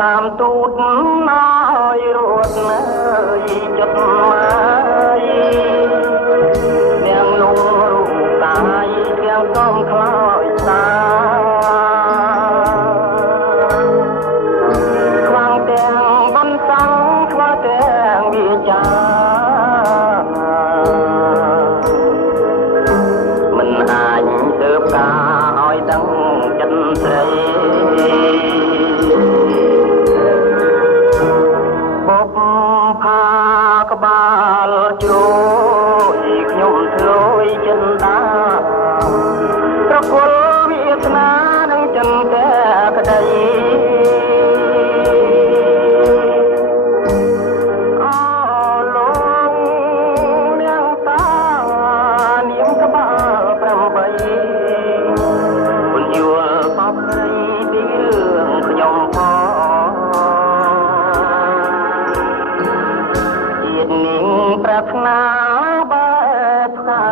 តាមទូតឲ្យរត់នៅចិត្តមកនាងលងរូបកាយទាំងកំខ្លោចតាខ្វាំងទាំងបន្សាំងខ្វះទាំងវាចាមិនអាចទៅការឲ្យដឹងចិត្តស្រីក្បាលជ្រោយខ្ញុំធ្លយចិនតាប្រគល់វាសនានឹងចិនតែក្តីអលោកនាងតានាងក្បាល8មិនយល់បបស្រីពីរឿងខ្ញុំផងប្រាថ្នាបែបផ្កា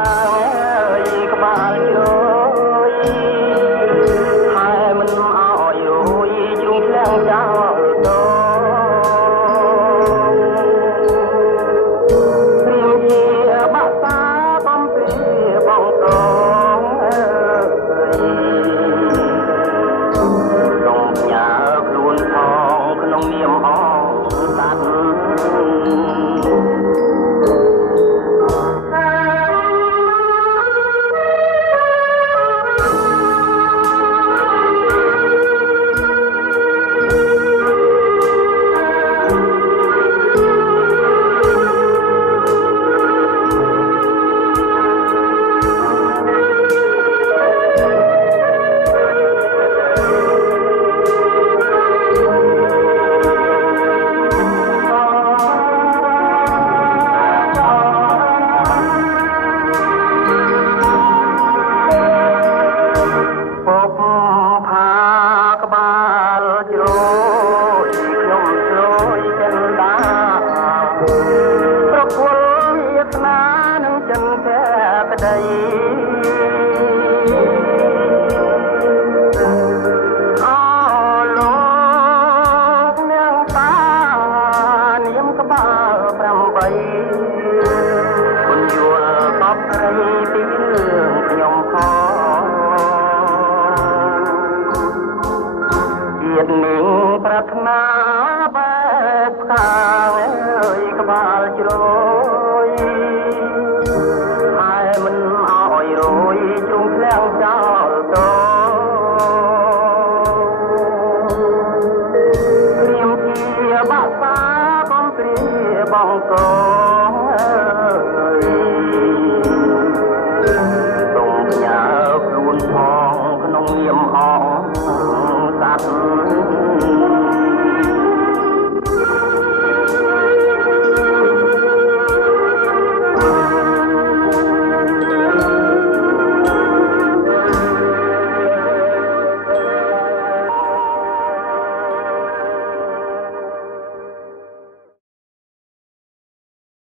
យក្បាលជ្រោយហើយមិនអោយរួយជ្រុងឃ្លាំងចោលតព្រាមជាបាក់សាបំព្រាបងកងសូមផ្ញើខ្លួនផងក្នុងនាមអងតាត់ក្តីអលោកនាងតានាមក្បាល8មិនយល់បបស្រីពីរឿងខ្ញុំផងជាតិនាងប្រាថ្នាបែបផ្កាយក្បាលជ្រោយមិនអោយរួយជ្រុងឃ្លាំងចោលតព្រាមជាបាក់សាបំព្រាបងកងសូមផ្ញើខ្លួនផងក្នុងនាមអងសត្វ